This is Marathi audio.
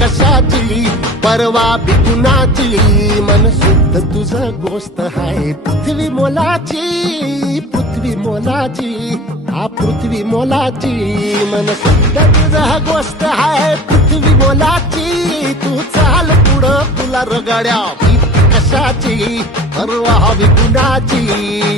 कशाची? परवा बिकुनाची कुणाची मन शुद्ध तुझं गोष्ट आहे पृथ्वी मोलाची पृथ्वी मोलाची. हा पृथ्वी मोलाची. मन शुद्ध तुझं गोष्ट आहे पृथ्वी मोलाची. तू चाल पुढं तुला रगड्या. कशाची? परवा बिकुनाची कुणाची